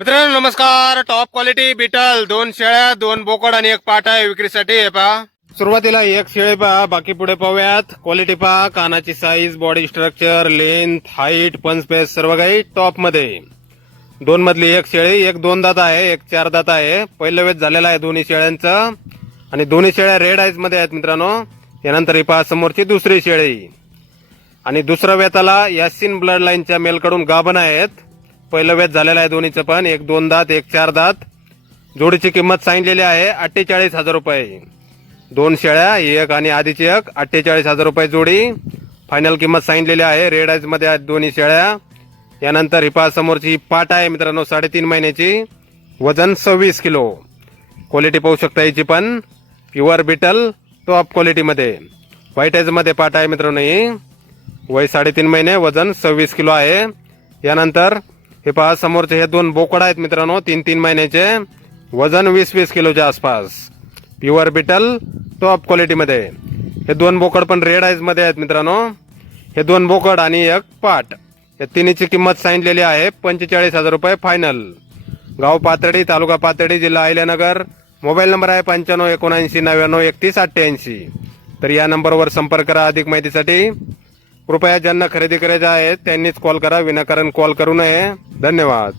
मित्रांनो नमस्कार. Top quality beetle 2 शेळ्या 2 बोकड आणि 1 पाट आहे विक्रीसाठी. हे पहा, सुरुवातीला 1 शेळी पहा, बाकी पुढे पाहूयात. क्वालिटी पहा, कानाची size, body structure, length, height, पंचपेस सर्व काही टॉप मध्ये. 2 मधली 1 शेळी, 1 2 दात आहे, 1 4 दात आहे. पहिलं वेच झालेलं आहे दोन्ही शेळ्यांचं आणि दोन्ही शेळ्या रेड आईज मध्ये आहेत मित्रांनो. यानंतर ही पहा समोरची दुसरी शेळी आणि दुसऱ्या वेताला यासिन ब्लड लाईनच्या मेलकडून गाभण आहेत. पहिलं वेच झालेलं आहे दोन्हीचं पण, 1 2 दात 1 4 दात. जोडीची किंमत सांगितलेली आहे 48,000 रुपये. 2 शेळ्या, एक आणि आधीची एक, 48,000 रुपये जोडी. फायनल किंमत सांगितलेली आहे. रेड आईज मध्ये आहेत दोन्ही शेळ्या. यानंतर ही पहा समोरची पाट आहे मित्रांनो, 3.5 महिन्याची, वजन 26 किलो. क्वालिटी पाहू शकता याची पण, प्युअर बिटल टॉप क्वालिटी मध्ये. व्हाईट आईज मध्ये पाट आहे मित्रांनो ही. वय 3.5 महिने, वजन 26 किलो आहे. यानंतर हे पहा समोरचे हे 2 बोकड आहेत मित्रांनो, 3-3 महिन्याचे, वजन 20-20 किलोच्या आसपास. प्युअर बिटल टॉप क्वालिटी मध्ये. हे 2 बोकड पण रेड आईज मध्ये आहेत मित्रांनो. हे 2 बोकड आणि 1 पाट, या तिन्हीची किंमत सांगितलेली आहे 45,000 रुपये फायनल. गाव पाथर्डी, तालुका पाथर्डी, जिल्हा अहिल्यानगर. मोबाईल नंबर आहे 9579993188. तर या नंबरवर संपर्क करा अधिक माहितीसाठी. कृपया ज्यांना खरेदी करायचं आहे त्यांनीच कॉल करा, विनाकारण कॉल करू नये. धन्यवाद.